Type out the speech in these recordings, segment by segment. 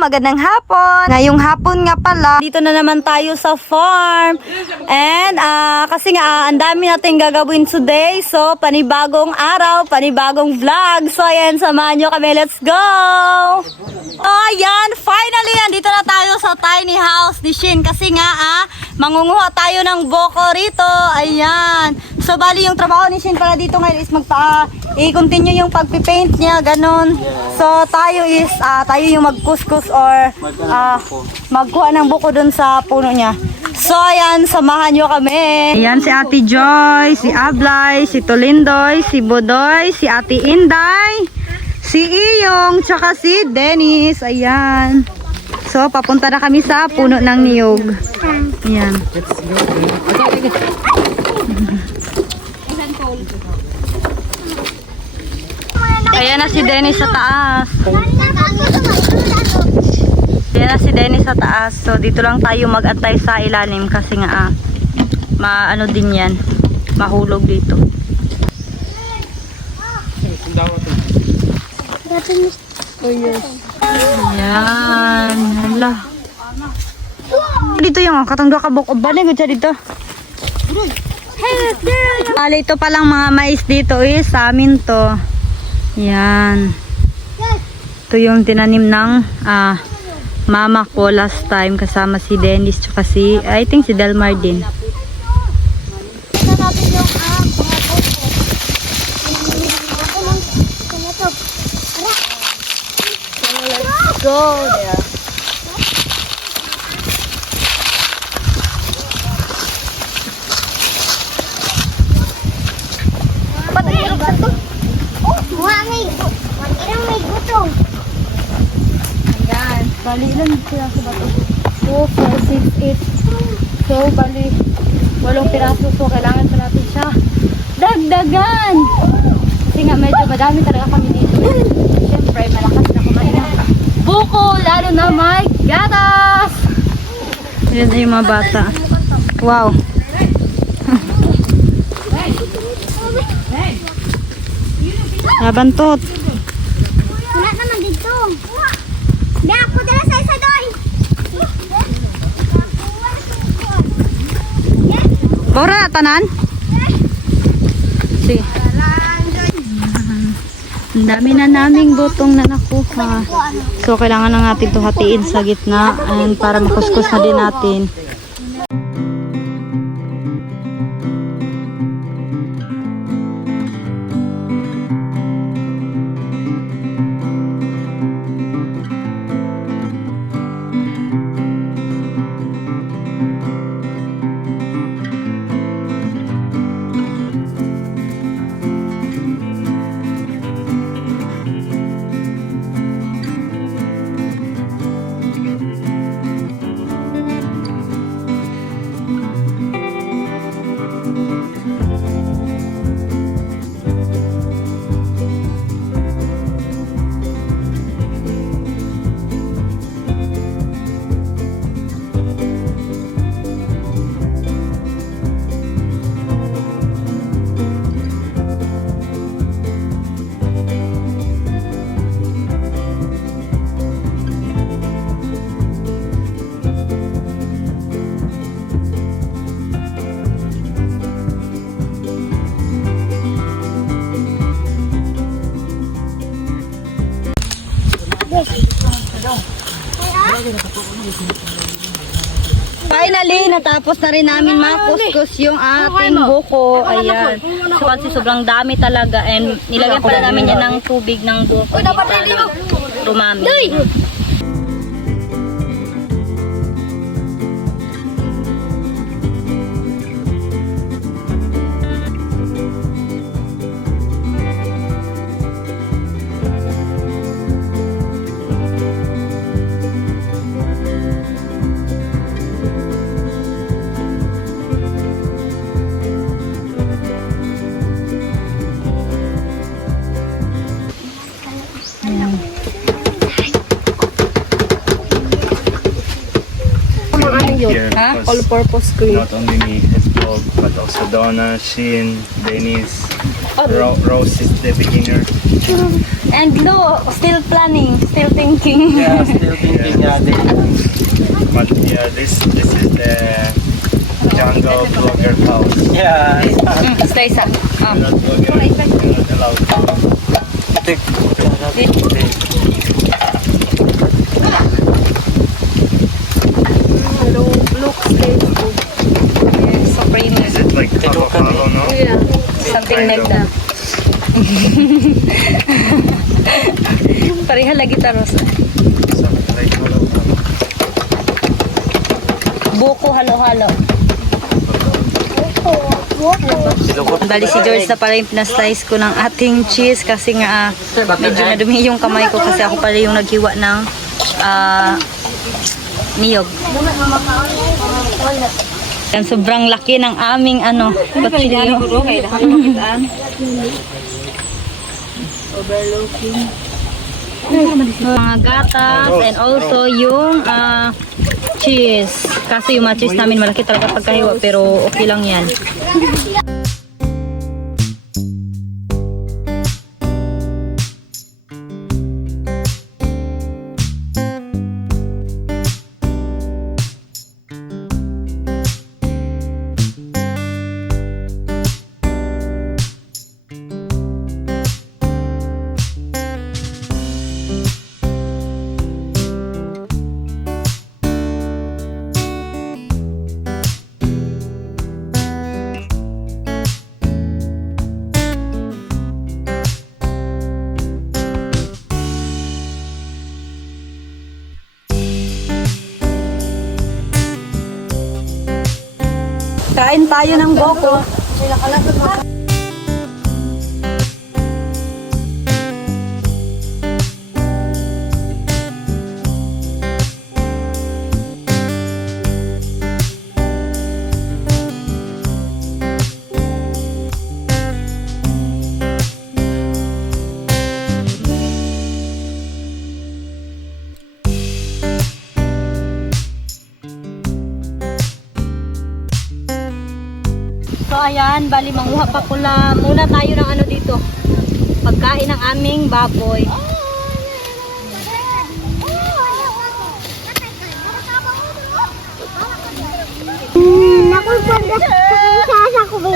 magandang hapon. Ngayong hapon nga pala, dito na naman tayo sa farm. And kasi nga ang dami natin gagawin today. So panibagong araw, panibagong vlog. So ayan, samahan nyo kami. Let's go! Ayan, finally nandito na tayo sa tiny house ni Shin. Kasi nga mangunguha tayo ng boko rito. Ayan. So bali yung trabaho ni Shin pala dito ngayon is i-continue yung pagpipaint niya, ganun. So tayo is tayo yung magkuskus or magkuha ng buko dun sa puno niya. So ayan, samahan nyo kami. Ayan si Ate Joy, si Ablay, si Tolindoy, si Bodoy, si Ate Inday, si Iyong, tsaka si Dennis. Ayan. So papunta na kami sa puno ng niyog. Ayan. Ayan na si Dennis sa taas. Ayan na si Dennis sa taas. So dito lang tayo mag-antay sa ilalim kasi nga maano din yan. Mahulog dito. Ayan. Hala. Dito yung katangga kabok. Balik ko siya dito. Bali ito palang mga mais dito is sa amin to. Yan. Ito yung tinanim ng mama ko last time kasama si Dennis tsaka si, I think si Delmar din. Let's go there. Ayan, bali ilan sila sa bato? 2, 4, 6, 8. So, bali 8 piraso. So, kailangan pa natin siya dagdagan. Kasi nga medyo madami talaga kami dito. Siyempre, malakas na kumain na buko, lalo na may gatas. Ayan na yung mga bata. Wow. Nabantot. Wala naman dito. Hindi ako dala sa isa doy. Bora, tanan? Si. Ang dami na naming butong na nakuha. So, kailangan na natin ito hatiin sa gitna and para makuskus na din natin. Finally, natapos na rin namin makuskus yung ating buko. Ayan. So, kasi sobrang dami talaga. And nilagyan pala namin yan ng tubig ng buko. Tumami. Here, All-purpose cream. not only me, his vlog, but also Donna, Shin, Dennis, Rose is the beginner. And Lou, still planning, still thinking. Yeah, still thinking. But yeah, this is the jungle vlogger house. Yeah. Basta isa. Not vlogger, not allowed. Look, Supreme. Is it like avocado, no? Something like that. Pareha lagi taros. Something like avocado. Buko halo-halo. Bali si George na pala yung pinaslice ko ng ating cheese kasi nga medyo madumi yung kamay ko kasi ako pala yung naghiwa ng niyog. Yan, sobrang laki ng aming kutsilyo. Mga gatas and also yung cheese. Kasi yung mga cheese namin malaki talaga pagkahiwa pero okay lang yan. Kain tayo ng Goku. So ayan, bali manguha pa pula muna tayo ng dito. Pagkain ng aming baboy. Naku, sa ko ba?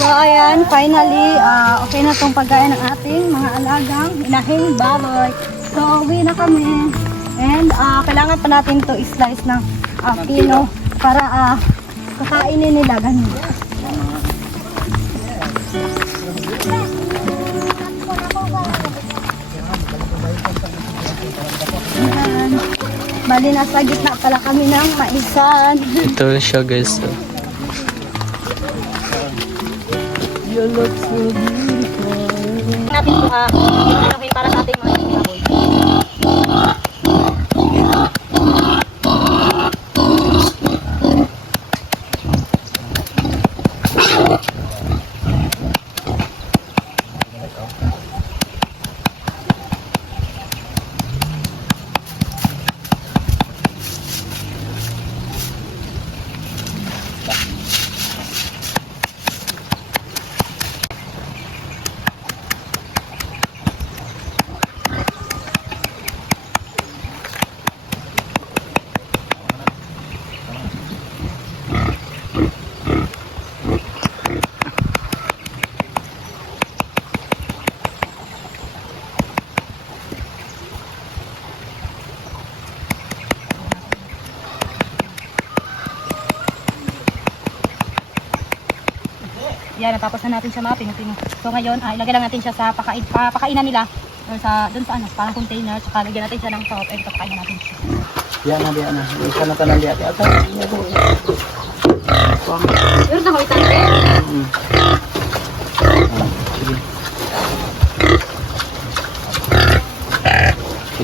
So ayan, finally, okay na tong pagkain ng ating mga alagang inahing baboy. So uwi na kami. And kailangan pa natin to i-slice ng kilo para kakainin nila ganun. Ayan. Bali nasa gitna pala kami ng maisan. Ito siya guys. You look so beautiful. Natin ito inuhin para sa ating mga baboy. Yan, natapos na natin siya mga pino-pino. So ngayon, ilagay lang natin siya sa pakainan nila or sa doon sa parang container, saka lagyan natin siya ng top and papakain natin siya. Yan na diyan na. Isa na tanan diyan. Ata. Pero na hoy tante.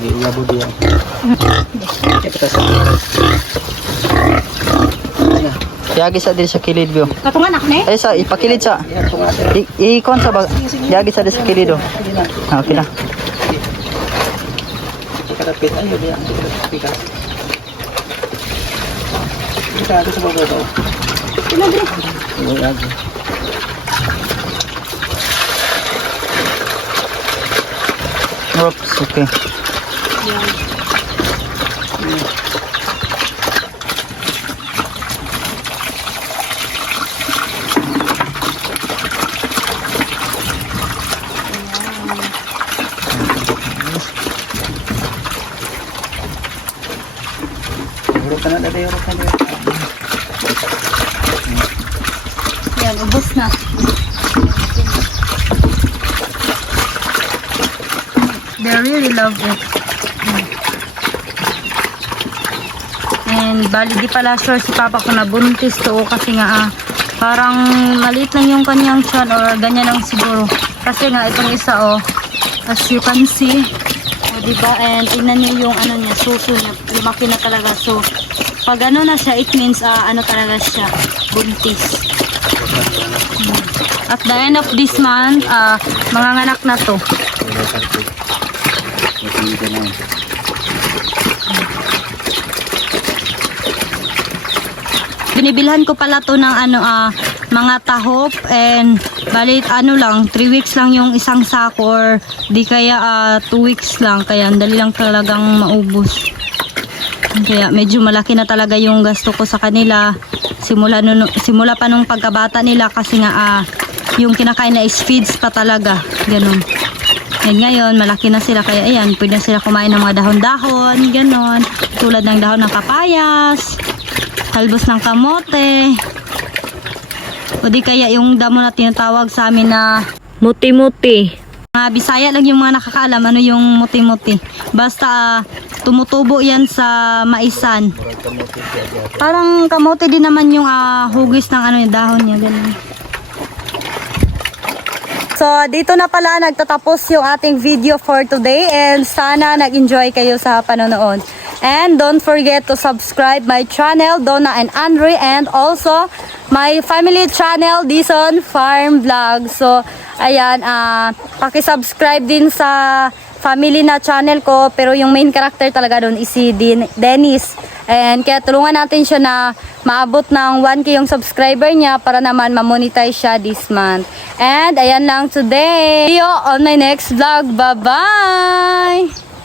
Sige, iyabo diyan. Kita sa. Yagi sa diri sa kilid bio. Katungan ako na Ay sa ipakilid sa. I-kon sa bag. Yagi sa diri sa kilid do. Okay na. Ikarapit ayo diyan. Ikarapit. Kita sa baba daw. Yagi. Oops, okay. Urok ka na, dali, urok ka na. Yan, ubos na. They really love it. And bali di pala sure si Papa kung nabuntis to kasi nga parang maliit lang yung kanyang tiyan or ganyan lang siguro. Kasi nga itong isa as you can see, diba? And tingnan niyo yung ano niya, suso niya, lumaki na talaga. So pag ano na siya, it means ano talaga siya, buntis. At the end of this month, manganganak na to. Binibilhan ko pala to ng mga tahop and balit lang 3 weeks lang yung isang sako or di kaya 2 weeks lang, kaya dali lang talagang maubos. Kaya medyo malaki na talaga yung gasto ko sa kanila simula pa nung pagkabata nila kasi nga yung kinakain na is feeds pa talaga, ganun. And ngayon, malaki na sila. Kaya ayan, pwede na sila kumain ng mga dahon-dahon. Ganon. Tulad ng dahon ng kapayas. Talbos ng kamote. O di kaya yung damo na tinatawag sa amin na muti-muti. Mga Bisaya lang yung mga nakakaalam ano yung muti-muti. Basta tumutubo yan sa maisan. Parang kamote din naman yung hugis ng yung dahon niya. Ganon. So, dito na pala nagtatapos yung ating video for today and sana nag-enjoy kayo sa panonood. And don't forget to subscribe my channel, Donna and Andre, and also my family channel, Dison Farm Vlog. So, ayan, paki-subscribe din sa family na channel ko, pero yung main character talaga doon is si Dennis. And kaya tulungan natin siya na maabot ng 1K yung subscriber niya para naman ma-monetize siya this month. And ayan lang today. See you on my next vlog. Bye-bye!